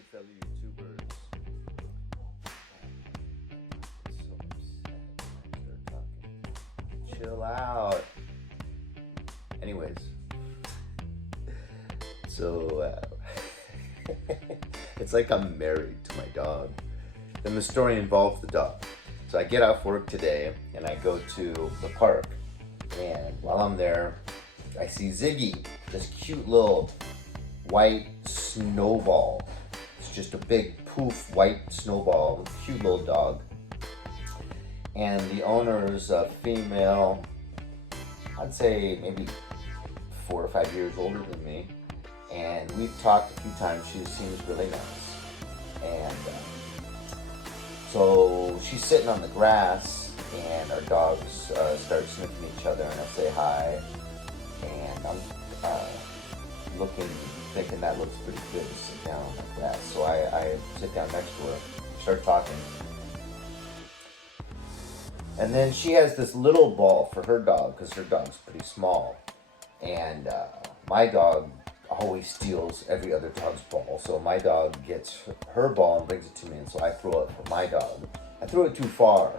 morning, fellow YouTubers. I'm so upset when I start talking. Chill out. Anyways, so it's like I'm married to my dog. And the story involves the dog. So I get off work today and I go to the park. And while I'm there, I see Ziggy, this cute little white snowball. It's just a big poof white snowball, cute little dog. And the owner's a female, I'd say maybe 4 or 5 years older than me. And we've talked a few times. She seems really nice. And so she's sitting on the grass and our dogs start sniffing each other and I say hi. And I'm looking, thinking that looks pretty good to sit down on the grass. So I sit down next to her, start talking. And then she has this little ball for her dog, because her dog's pretty small. And my dog always steals every other dog's ball. So my dog gets her ball and brings it to me, and so I throw it for my dog. I threw it too far,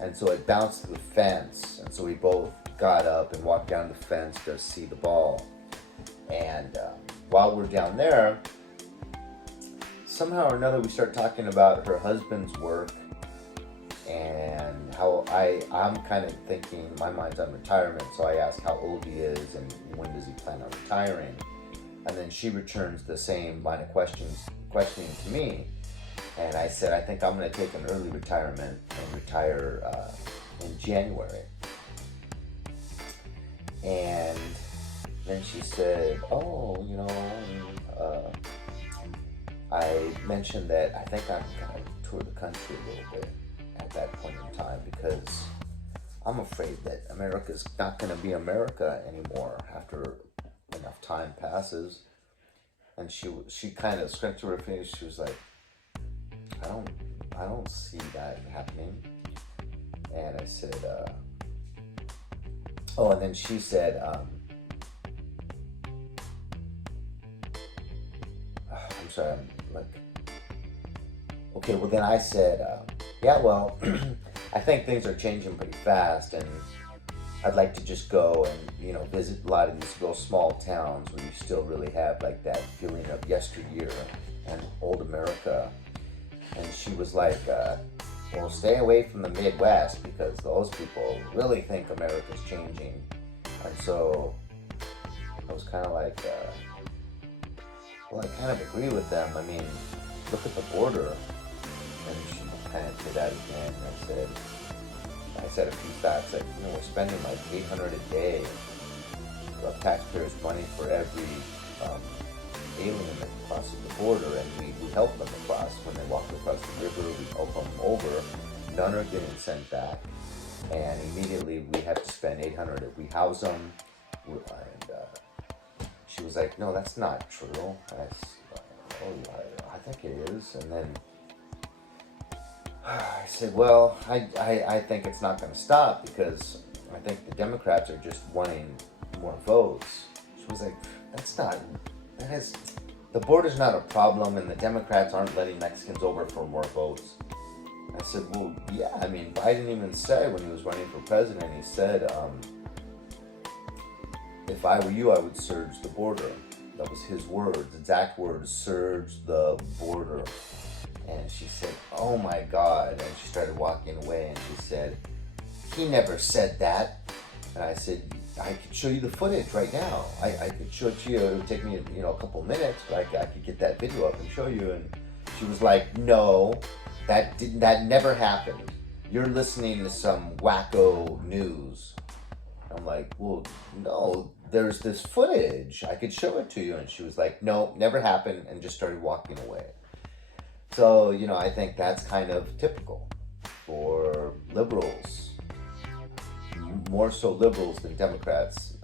and so it bounced to the fence. And so we both got up and walked down the fence to see the ball. And while we're down there, somehow or another we start talking about her husband's work and how I'm kind of thinking, my mind's on retirement, so I ask how old he is and when does he plan on retiring. And then she returns the same line of questioning to me. And I said, I think I'm going to take an early retirement and retire in January. And then she said, oh, I mentioned that I think I'm going to tour the country a little bit at that point in time, because I'm afraid that America's not going to be America anymore after enough time passes. And she kind of scrunched her face. She was like, I don't see that happening. And I said, oh, and then she said, I'm sorry, I'm like, okay, well then I said, yeah, well, I think things are changing pretty fast, and I'd like to just go and, visit a lot of these little small towns where you still really have like that feeling of yesteryear and old America. And she was like, well, stay away from the Midwest, because those people really think America's changing. And so I was kind of like, well, I kind of agree with them. I mean, look at the border. And she kind of did that again. And I said a few stats, like, we're spending like $800 a day of taxpayers' money for every alien that crosses the border, and we help them across. When they walk across the river, we help them over. None are getting sent back, and immediately we have to spend $800 if we house them. And she was like, no, that's not true. And I think it is. And then I said, well, I think it's not going to stop, because I think the Democrats are just wanting more votes. She was like, the border's not a problem, and the Democrats aren't letting Mexicans over for more votes. I said, well, yeah, I mean, Biden even said when he was running for president, he said, if I were you, I would surge the border. That was his words, exact words, surge the border. And she said, oh my God. And she started walking away, and she said, he never said that. And I said, I could show you the footage right now. I could show it to you. It would take me, a couple minutes, but I could get that video up and show you. And she was like, no, that never happened. You're listening to some wacko news. I'm like, well, no, there's this footage. I could show it to you. And she was like, no, never happened, and just started walking away. So, I think that's kind of typical for liberals. More so liberals than Democrats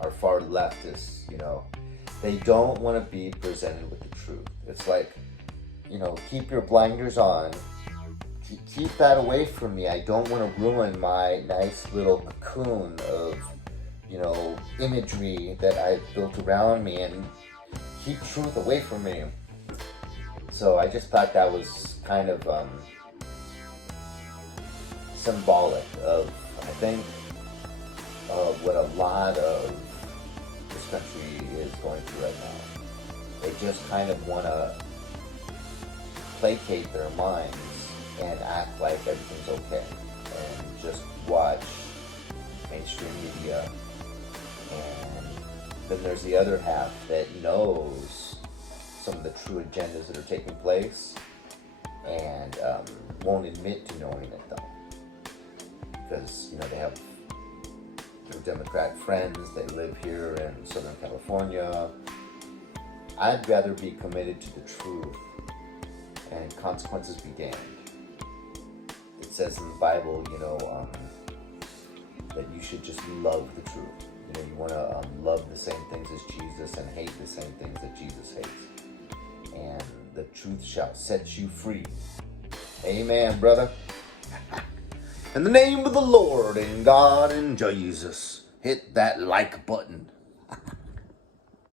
are far leftists, They don't want to be presented with the truth. It's like, keep your blinders on. Keep that away from me. I don't want to ruin my nice little cocoon of, imagery that I've built around me, and keep truth away from me. So I just thought that was kind of symbolic of, I think, what a lot of this country is going through right now. They just kind of want to placate their minds and act like everything's okay and just watch mainstream media. And then there's the other half that knows some of the true agendas that are taking place and won't admit to knowing it though, because they have their Democrat friends. They live here in Southern California. I'd rather be committed to the truth and consequences be damned. It says in the Bible, that you should just love the truth. You want to love the same things as Jesus and hate the same things that Jesus hates. And the truth shall set you free. Amen, brother. In the name of the Lord and God and Jesus, hit that like button.